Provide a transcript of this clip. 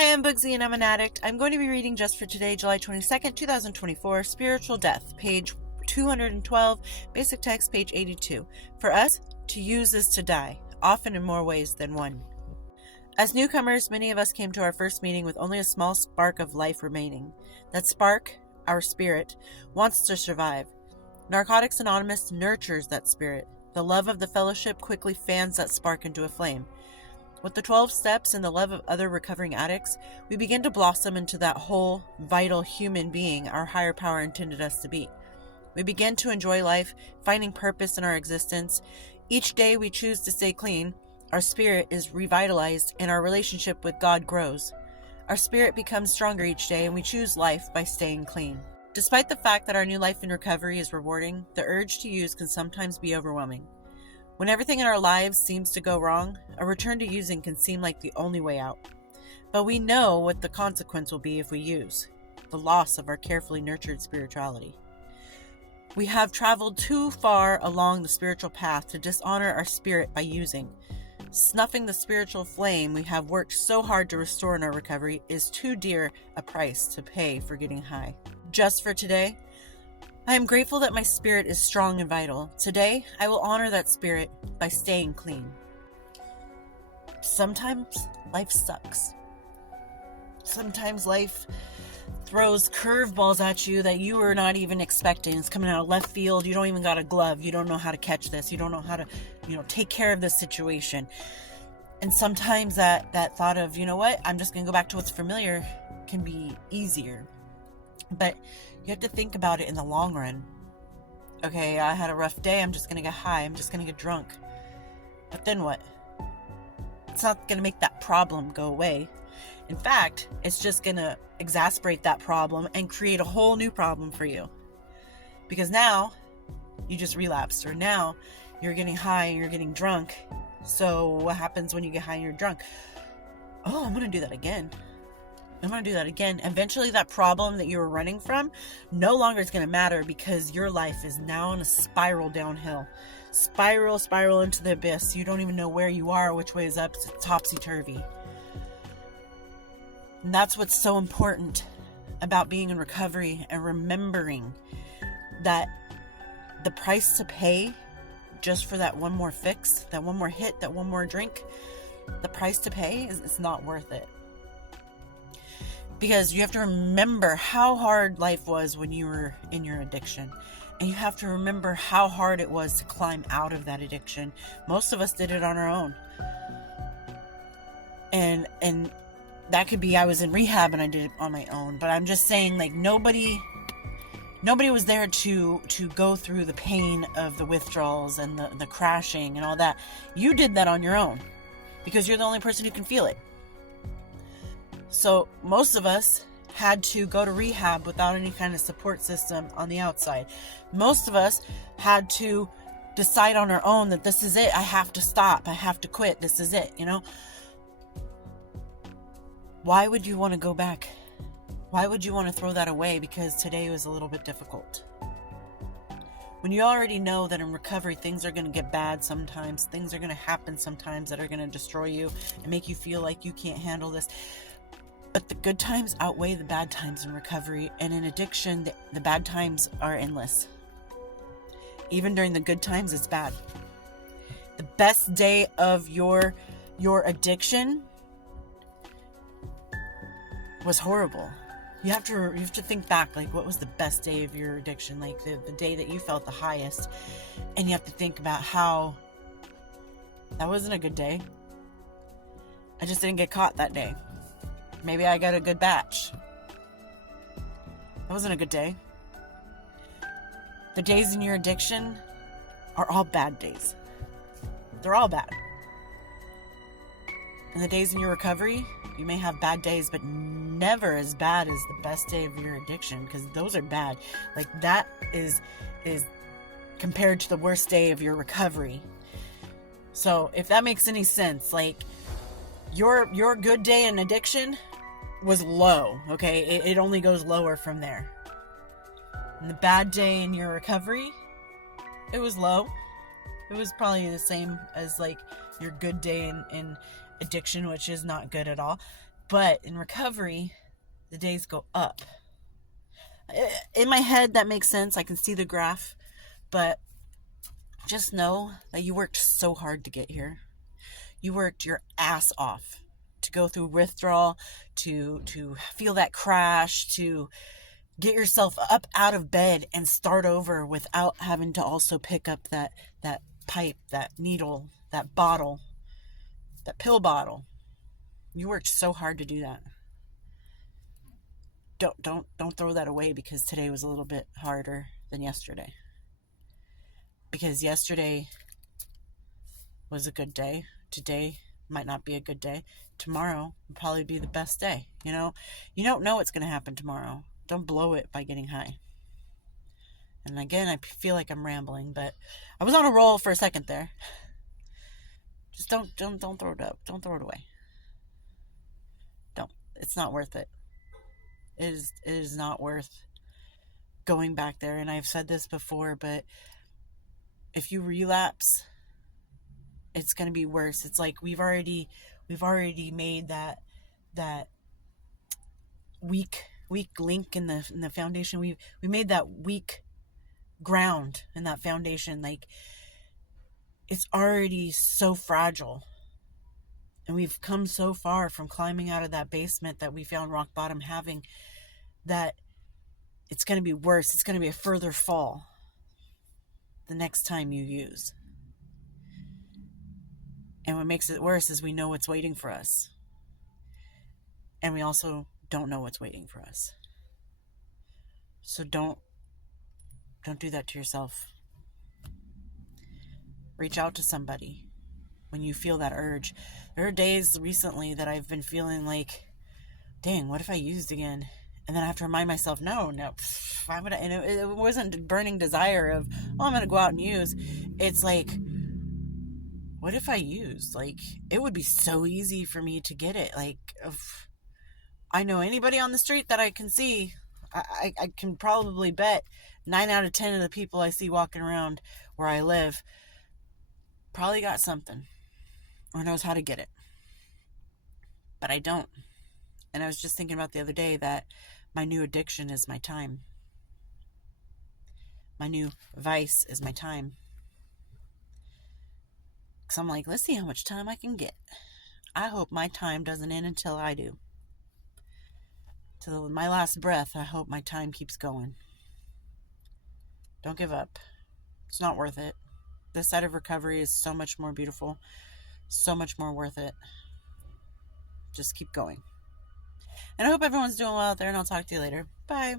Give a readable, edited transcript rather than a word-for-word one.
Hi, I'm Bugsy and I'm an addict. I'm going to be reading just for today, July 22nd, 2024, Spiritual Death, page 212, basic text, page 82. For us, to use is to die, often in more ways than one. As newcomers, many of us came to our first meeting with only a small spark of life remaining. That spark, our spirit, wants to survive. Narcotics Anonymous nurtures that spirit. The love of the fellowship quickly fans that spark into a flame. With the 12 steps and the love of other recovering addicts, we begin to blossom into that whole, vital human being our higher power intended us to be. We begin to enjoy life, finding purpose in our existence. Each day we choose to stay clean, our spirit is revitalized and our relationship with God grows. Our spirit becomes stronger each day and we choose life by staying clean. Despite the fact that our new life in recovery is rewarding, the urge to use can sometimes be overwhelming. When everything in our lives seems to go wrong, a return to using can seem like the only way out. But we know what the consequence will be if we use: the loss of our carefully nurtured spirituality. We have traveled too far along the spiritual path to dishonor our spirit by using. Snuffing the spiritual flame we have worked so hard to restore in our recovery is too dear a price to pay for getting high. Just for today, I am grateful that my spirit is strong and vital. Today, I will honor that spirit by staying clean. Sometimes life sucks. Sometimes life throws curveballs at you that you were not even expecting. It's coming out of left field. You don't even got a glove. You don't know how to catch this. You don't know how to, take care of this situation. And sometimes that thought of, I'm just going to go back to what's familiar can be easier. But you have to think about it in the long run. Okay, I had a rough day. I'm just going to get high. I'm just going to get drunk. But then what? It's not going to make that problem go away. In fact, it's just going to exacerbate that problem and create a whole new problem for you. Because now you just relapsed, or now you're getting high and you're getting drunk. So what happens when you get high and you're drunk? Oh, I'm going to do that again. Eventually that problem that you were running from no longer is going to matter, because your life is now in a spiral downhill. Spiral into the abyss. You don't even know where you are, which way is up. It's topsy-turvy. And that's what's so important about being in recovery and remembering that the price to pay just for that one more fix, that one more hit, that one more drink, the price to pay is not worth it. Because you have to remember how hard life was when you were in your addiction. And you have to remember how hard it was to climb out of that addiction. Most of us did it on our own. And that could be I was in rehab and I did it on my own. But I'm just saying, nobody was there to go through the pain of the withdrawals and the crashing and all that. You did that on your own because you're the only person who can feel it. So most of us had to go to rehab without any kind of support system on the outside. Most of us had to decide on our own that this is it. I have to stop. I have to quit. This is it, Why would you want to go back? Why would you want to throw that away because today was a little bit difficult? When you already know that in recovery things are going to get bad sometimes, things are going to happen sometimes that are going to destroy you and make you feel like you can't handle this. But the good times outweigh the bad times in recovery, and in addiction, the bad times are endless. Even during the good times, it's bad. The best day of your addiction was horrible. You have to think back, what was the best day of your addiction? The day that you felt the highest, and you have to think about how that wasn't a good day. I just didn't get caught that day. Maybe I got a good batch. That wasn't a good day. The days in your addiction are all bad days. They're all bad. And the days in your recovery, you may have bad days, but never as bad as the best day of your addiction, because those are bad. That is compared to the worst day of your recovery. So if that makes any sense, your good day in addiction was low, okay? It only goes lower from there. And the bad day in your recovery, it was low. It was probably the same as your good day in addiction, which is not good at all. But in recovery, the days go up. In my head, that makes sense. I can see the graph. But just know that you worked so hard to get here. You worked your ass off to go through withdrawal, to feel that crash, to get yourself up out of bed and start over without having to also pick up that pipe, that needle, that bottle, that pill bottle. You worked so hard to do that. Don't throw that away because today was a little bit harder than yesterday. Because yesterday was a good day. Today might not be a good day. Tomorrow will probably be the best day. You don't know what's going to happen tomorrow. Don't blow it by getting high. And again, I feel like I'm rambling, but I was on a roll for a second there. Just don't throw it up. Don't throw it away. Don't. It's not worth it. It is not worth going back there. And I've said this before, but if you relapse, it's going to be worse. It's like we've already made that weak link in the foundation. We made that weak ground in that foundation. Like, it's already so fragile. And we've come so far from climbing out of that basement that we found rock bottom having, that it's going to be worse. It's going to be a further fall the next time you use. And what makes it worse is we know what's waiting for us. And we also don't know what's waiting for us. So don't do that to yourself. Reach out to somebody when you feel that urge. There are days recently that I've been feeling like, dang, what if I used again? And then I have to remind myself, no, why would I? And it wasn't a burning desire of, oh, I'm going to go out and use. It's like, what if I used? Like, it would be so easy for me to get it. Like, I know anybody on the street that I can see, I can probably bet 9 out of 10 of the people I see walking around where I live probably got something or knows how to get it. But I don't. And I was just thinking about the other day that my new addiction is my time. My new vice is my time. Because I'm like, let's see how much time I can get. I hope my time doesn't end until I do. Till my last breath, I hope my time keeps going. Don't give up. It's not worth it. This side of recovery is so much more beautiful. So much more worth it. Just keep going. And I hope everyone's doing well out there, and I'll talk to you later. Bye.